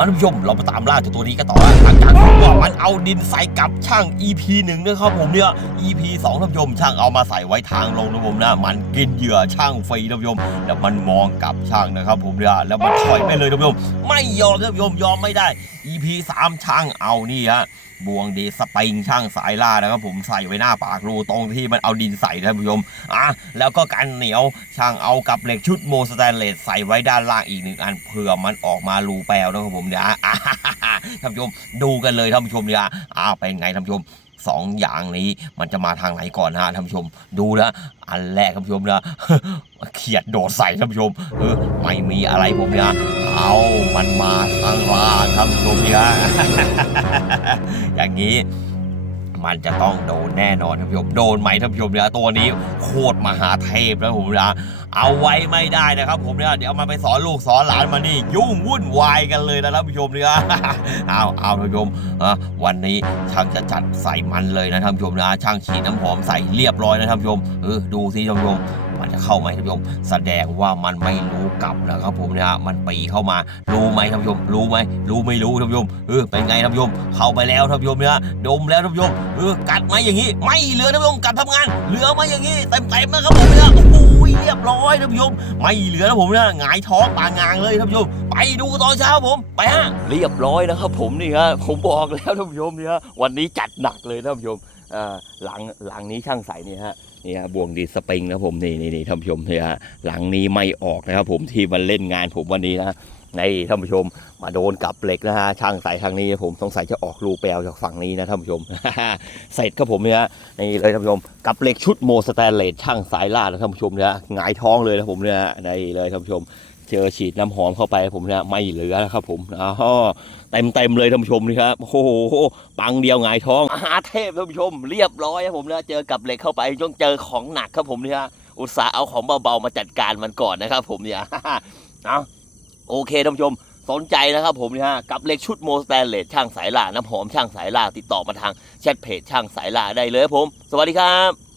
มาท่านผู้ชมเรามาตามล่าเจ้าตัวนี้กันต่อหลังจากที่ว่ามันเอาดินใส่กับช่าง EP หนึ่งนะครับผมเนี่ย EP สองท่านผู้ชมช่างเอามาใส่ไว้ทางลงนะผมนะมันกินเหยื่อช่างฟรีท่านผู้ชมแล้วมันมองกับช่างนะครับ ผมเนี่ยแล้วมันถอยไปเลยท่านผู้ชมไม่ยอมท่านผู้ชมยอมไม่ได้ EP สามช่างเอานี่ฮะบวงเดสปริงช่างสายล่านะครับผมใส่ไว้หน้าปากรูตรงที่มันเอาดินใส่ท่านผู้ชมอะแล้วก็กันเหนียวช่างเอากับเหล็กชุดโมสแตนเลสใส่ไว้ด้านล่างอีกหนึ่งอันเผื่อมันออกมารูแปลวนะครับผมเนี่ยอะท่านผู้ชมดูกันเลยท่านผู้ชมเนี่ยอ้าวเป็นไงท่านผู้ชมสองอย่างนี้มันจะมาทางไหนก่อนฮะท่านผู้ชม ดูนะอันแรกท่านผู้ชมนะเขียดโดดใส่ท่านผู้ชมเออไม่มีอะไรผมเนี่ยเอามันมาทางล่างท่านผู้ชมเนี่ยอย่างนี้ มันจะต้องโดนแน่นอนท่านผู้ชมโดนไหมท่านผู้ชมเนี่ยตัวนี้โคตรมหาเทพแล้วผมนะเอาไว้ไม่ได้นะครับ ผมเนี่ยเดี๋ยวมันไปสอนลูกสอนหลานมานี่ ยุ่งวุ่นวายกันเลยนะท่านผู้ชมเนี่ยเอาเอาท่านผู้ชมวันนี้ช่างจะจัดใส่มันเลยนะท่านผู้ชมนะช่างฉีดน้ำหอมใส่เรียบร้อยนะท่านผู้ชมเออดูสิท่านผู้ชม จะเข้าไหมท่านผู้ชมแสดงว่ามันไม่รู้กลับนะครับผมนี่ยมันปีเข้ามารู้ไหมท่านผู้ชมรู้ไหมรู้ไม่รู้ท่านผู้ชมเออเป็นไงท่านผู้ชมเข้าไปแล้วท่านผู้ชมเนี่ยดมแล้วท่านผู้ชมเออกัดไหมอย่างนี้ ไม่เหลือท่านผู้ชมกัดทำงาน เหลือไหมอย่างนี้เต็มเต็มๆนะครับผมเนี่ยโอ้โหเรียบร้อยท่านผู้ชมไม่เหลือนะผมเนี่ยหงายท้องปางงางเลยท่านผู้ชมไปดูตอนเช้าผมไปฮะเรียบร้อยนะครับผมนี่ฮะผมบอกแล้วท่านผู้ชมเนี่ยวันนี้จัดหนักเลยท่านผู้ชมอ่าหลังหลังนี้ช่างใสนี่ฮะ นี่ฮะบ่วงดีสปริงนะผมนี่นี่นี่ท่านผู้ชมเนี่ยฮะหลังนี้ไม่ออกนะครับ ผมที่มันเล่นงานผมวันนี้นะในท่านผู้ชมมาโดนกับเหล็กนะฮะช่างสายทางนี้ผมสงสัยจะออกรูแปลวจากฝั่งนี้นะท่านผู้ชมเสร็จครับผมเนี่ยฮะนี่เลยท่านผู้ชมกับเหล็กชุดโมสแตนเลสช่างสายล่านะท่านผู้ชมเนี่ยหงายท้องเลยนะผมเนี่ยฮะนี่เลยท่านผู้ชม เจอฉีดน้ำหอมเข้าไปผมเนี่ยไม่เหลือนะครับ ผมอ๋อเต็มเต็มเลยท่านผู้ชมนี่ครับโอ้โหปังเดียวงายท้องมหาเทพท่านผู้ชมเรียบร้อยครับผมเนี่ยเจอกับเหล็กเข้าไปต้องเจอของหนักครับผมเนี่ยอุตส่าห์เอาของเบาๆมาจัดการมันก่อนนะครับ ผมเนี่ยเอาโอเคท่านผู้ชมสนใจนะครับผมเนี่ยกับเหล็กชุดโมสแตนเลสช่างสายล่าน้ำหอมช่างสายล่าติดต่อมาทางแชทเพจช่างสายล่าได้เลยครับผม สวัสดีครับ